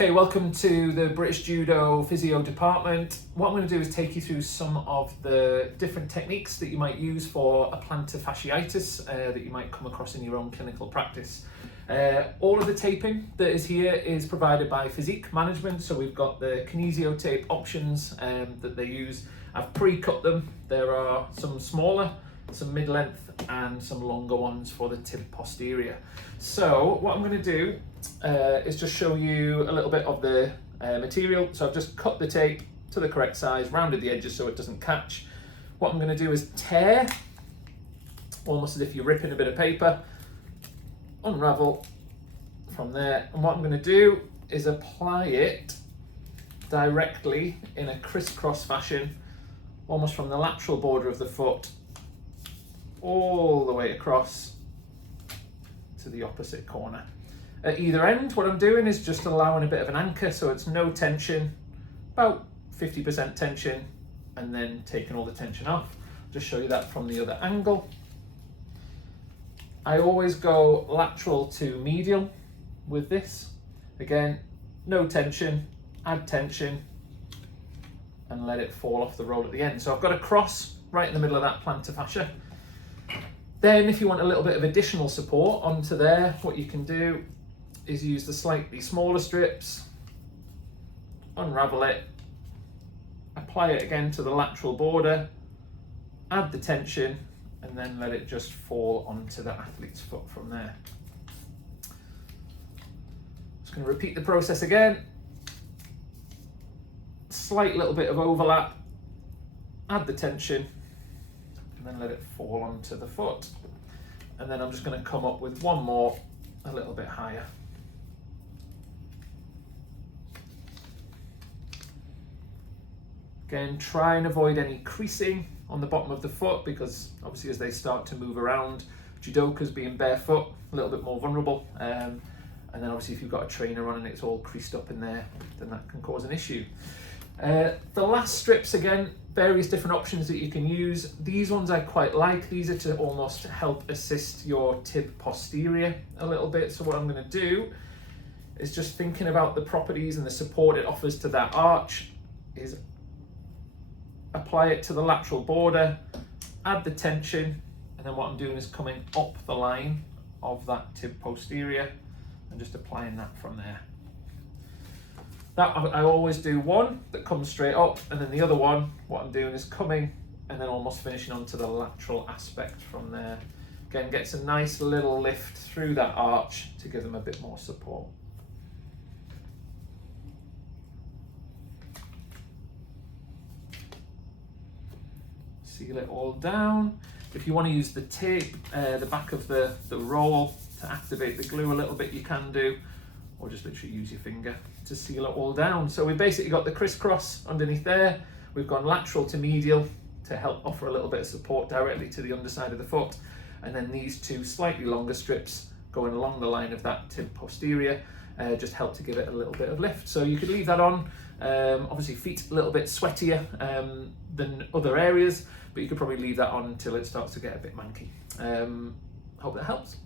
Okay, welcome to the British Judo Physio department. What I'm going to do is take you through some of the different techniques that you might use for a plantar fasciitis that you might come across in your own clinical practice. All of the taping that is here is provided by Physique Management, so we've got the Kinesio tape options that they use. I've pre-cut them. There are some smaller, some mid-length and some longer ones for the tib posterior. So what I'm going to do is just show you a little bit of the material. So I've just cut the tape to the correct size, rounded the edges so it doesn't catch. What I'm going to do is tear, almost as if you're ripping a bit of paper, unravel from there. And what I'm going to do is apply it directly in a crisscross fashion, almost from the lateral border of the foot all the way across to the opposite corner. At either end, what I'm doing is just allowing a bit of an anchor, so it's no tension, about 50% tension, and then taking all the tension off. Just show you that from the other angle. I always go lateral to medial with this. Again, no tension, add tension, and let it fall off the roll at the end. So I've got a cross right in the middle of that plantar fascia. Then if you want a little bit of additional support onto there, what you can do is use the slightly smaller strips, unravel it, apply it again to the lateral border, add the tension, and then let it just fall onto the athlete's foot from there. Just going to repeat the process again. Slight little bit of overlap, add the tension, and then let it fall onto the foot. And then I'm just going to come up with one more a little bit higher. Again, try and avoid any creasing on the bottom of the foot, because obviously as they start to move around, judokas being barefoot, a little bit more vulnerable. And then obviously if you've got a trainer on and it's all creased up in there, then that can cause an issue. The last strips, again, various different options that you can use. These ones I quite like. These are to almost help assist your tib posterior a little bit. So what I'm going to do is, just thinking about the properties and the support it offers to that arch, is apply it to the lateral border, add the tension, and then what I'm doing is coming up the line of that tib posterior and just applying that from there. That I always do one that comes straight up, and then the other one, what I'm doing is coming and then almost finishing onto the lateral aspect from there. Again, gets a nice little lift through that arch to give them a bit more support. Seal it all down. If you want to use the tape, the back of the roll to activate the glue a little bit, you can do, or just literally use your finger to seal it all down. So we've basically got the crisscross underneath there. We've gone lateral to medial to help offer a little bit of support directly to the underside of the foot. And then these two slightly longer strips going along the line of that tib posterior just help to give it a little bit of lift. So you could leave that on. Obviously feet a little bit sweatier than other areas, but you could probably leave that on until it starts to get a bit manky. Hope that helps.